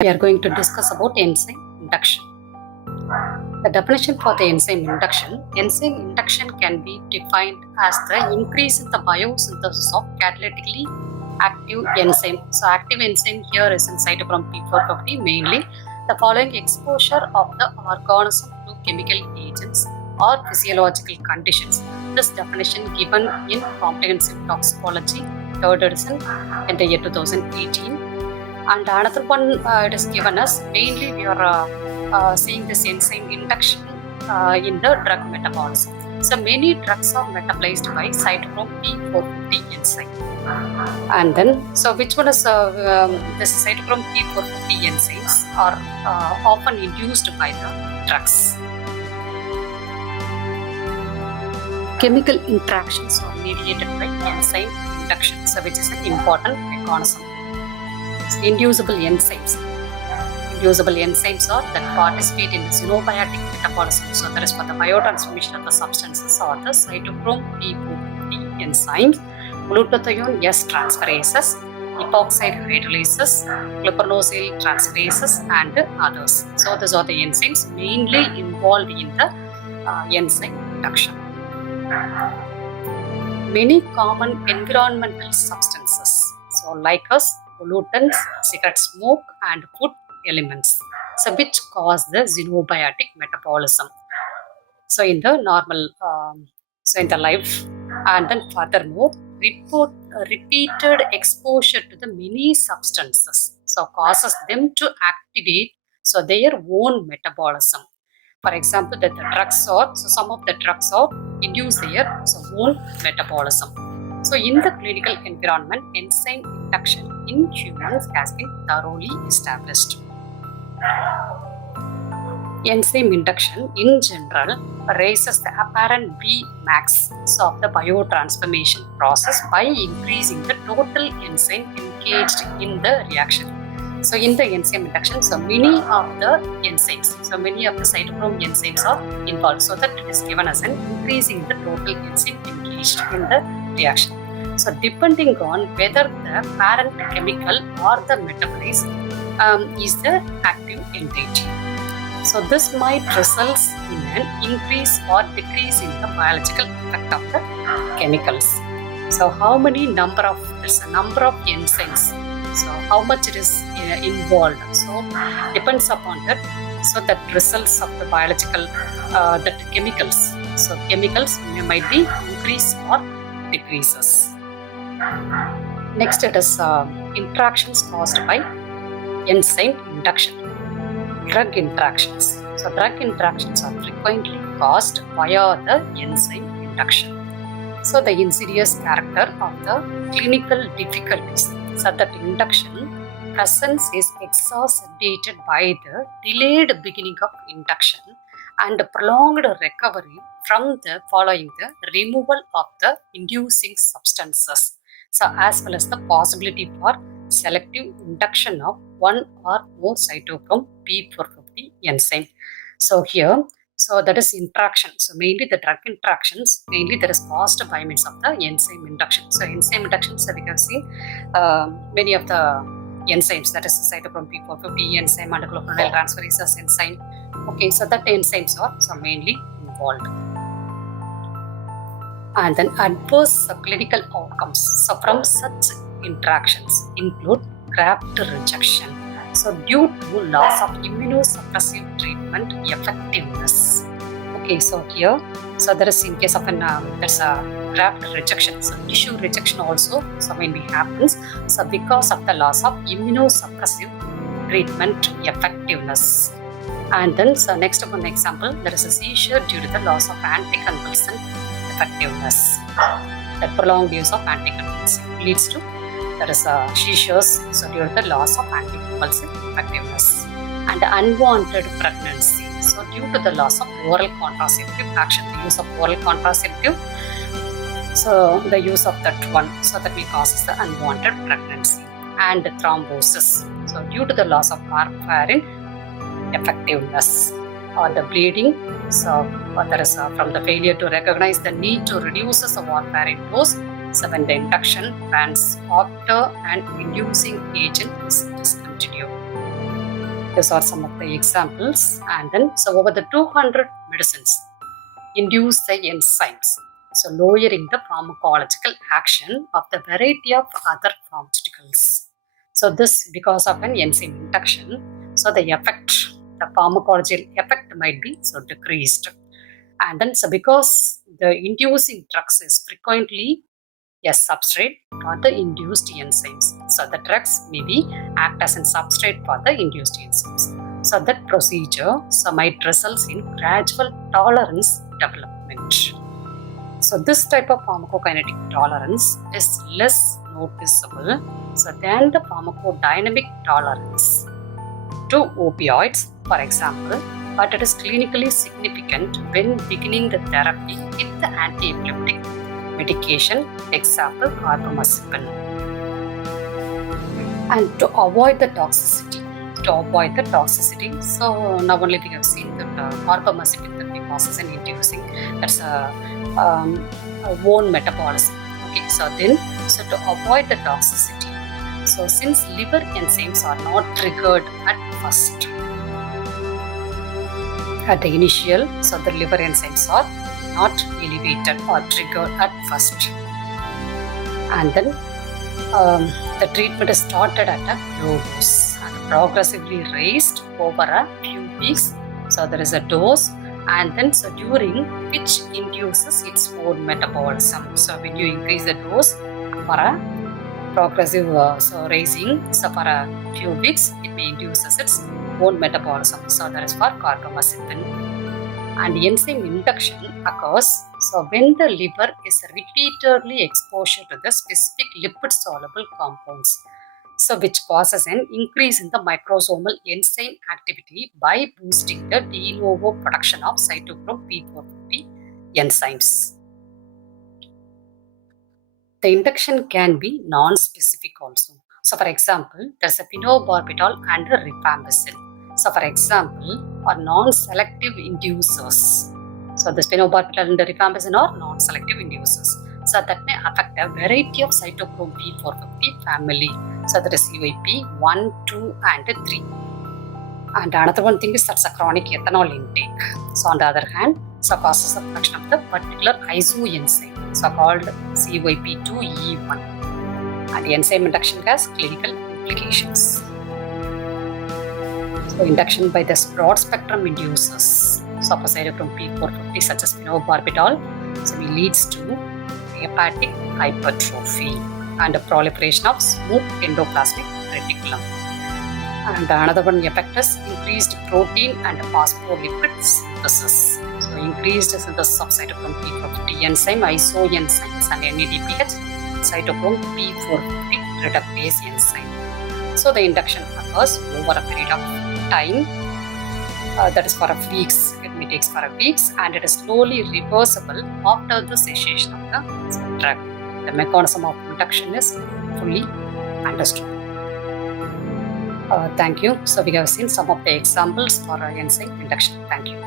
We are going to discuss about enzyme induction. The definition for the enzyme induction can be defined as the increase in the biosynthesis of catalytically active enzyme. So active enzyme here is in cytochrome P450 mainly. The following exposure of the organism to chemical agents or physiological conditions. This definition given in Comprehensive Toxicology, 3rd edition in the year 2018. And another one it is given us mainly we are seeing this enzyme induction in the drug metabolism. So many drugs are metabolized by cytochrome P450 enzyme. And then, so which one is this cytochrome P450 enzymes are often induced by the drugs. Chemical interactions are mediated by enzyme induction, so which is an important mechanism. Inducible enzymes. Inducible enzymes are that participate in the xenobiotic metabolism. So that is for the biotransformation of the substances or the cytochrome P450 enzymes, glutathione S transferases, epoxide hydrolases, glukosylate transferases, and others. So these are the enzymes mainly involved in the enzyme induction. Many common environmental substances, so like us, pollutants, cigarette smoke, and food elements, so which cause the xenobiotic metabolism. So in the normal, so in the life, and then furthermore, repeated exposure to the many substances, so causes them to activate so their own metabolism. For example, that the drugs are, so some of the drugs are induce their own metabolism. So in the clinical environment, enzyme induction in humans has been thoroughly established. Enzyme induction in general raises the apparent Vmax of the biotransformation process by increasing the total enzyme engaged in the reaction. So in the enzyme induction, so many of the enzymes, so many of the cytochrome enzymes are involved, so that it is given as an increasing the total enzyme engaged in the reaction. So depending on whether the parent chemical or the metabolite is the active entity. So this might result in an increase or decrease in the biological effect of the chemicals. So how many number of enzymes, so how much it is involved, so depends upon that, so that results of the biological that chemicals, so chemicals might be increase or decreases. Next it is interactions caused by enzyme induction. Drug interactions. So drug interactions are frequently caused via the enzyme induction. So the insidious character of the clinical difficulties, so that induction presence is exacerbated by the delayed beginning of induction and prolonged recovery from the following the removal of the inducing substances. So as well as the possibility for selective induction of one or more cytochrome P450 enzyme. So here, so that is interaction. So mainly the drug interactions, mainly that is caused by means of the enzyme induction. So enzyme induction, so we can see many of the enzymes, that is the cytochrome P450 enzyme and glucosyl transferases enzyme. Okay, so that enzymes are so mainly involved. And then adverse clinical outcomes, so from such interactions include graft rejection, so due to loss of immunosuppressive treatment effectiveness. Okay, so here, so there is in case of an there's a graft rejection, so tissue rejection also so mainly happens, so because of the loss of immunosuppressive treatment effectiveness. And then so next one example, there is a seizure due to the loss of anticonvulsant effectiveness. That prolonged use of anticonvulsant leads to there is a seizures, so due to the loss of anticonvulsant effectiveness. And unwanted pregnancy, so due to the loss of oral contraceptive action, the use of oral contraceptive, so the use of that one, so that will causes the unwanted pregnancy. And thrombosis, so due to the loss of warfarin effectiveness or the bleeding, so there is from the failure to recognize the need to reduce the warfarin dose, so when the induction runs after an inducing agent is discontinued. these are some of the examples. And then, so over the 200 medicines induce the enzymes, so lowering the pharmacological action of the variety of other pharmaceuticals. So this because of an enzyme induction, so the pharmacological effect might be so decreased. And then so because the inducing drugs is frequently a substrate for the induced enzymes, so the drugs may be act as a substrate for the induced enzymes. So that procedure might result in gradual tolerance development. So this type of pharmacokinetic tolerance is less noticeable than the pharmacodynamic tolerance to opioids, for example, but it is clinically significant when beginning the therapy with the anti-epileptic medication, example carbamazepine. And to avoid the toxicity, so now only we have seen that carbamazepine therapy causes an inducing, that's a own metabolism. Okay, so to avoid the toxicity, so since liver enzymes are not triggered at first, at the initial, so the liver enzymes are not elevated or triggered at first, and then the treatment is started at a low dose and progressively raised over a few weeks. So there is a dose, and then so during which induces its own metabolism. So when you increase the dose for a progressive raising, so for a few weeks, it may induces its own metabolism. So that is for carbamazepine. And enzyme induction occurs so when the liver is repeatedly exposed to the specific lipid soluble compounds, so which causes an increase in the microsomal enzyme activity by boosting the de novo production of cytochrome P450 enzymes. The induction can be non-specific also. So for example, there's a phenobarbital and a rifampicin. So for example, are non-selective inducers. So the phenobarbital and the rifampicin are non-selective inducers. So that may affect a variety of cytochrome P450 family. So that is UAP 1, 2 and 3. And another one thing is that's a chronic ethanol intake. So on the other hand, so causes of production of the particular isoenzyme, so called CYP2E1. And the enzyme induction has clinical implications. So induction by this broad spectrum inducers, so for cytochrome P450 such as phenobarbital, so it leads to hepatic hypertrophy and a proliferation of smooth endoplasmic reticulum. And another one effect is increased protein and phospholipid synthesis. So increased synthesis of cytochrome P450 enzyme, isoenzymes and NADPH, cytochrome P450 reductase enzyme. So the induction occurs over a period of time, that is for a weeks. It may take for a weeks, and it is slowly reversible after the cessation of the drug. The mechanism of induction is fully understood. Thank you. So we have seen some of the examples for enzyme induction. Thank you.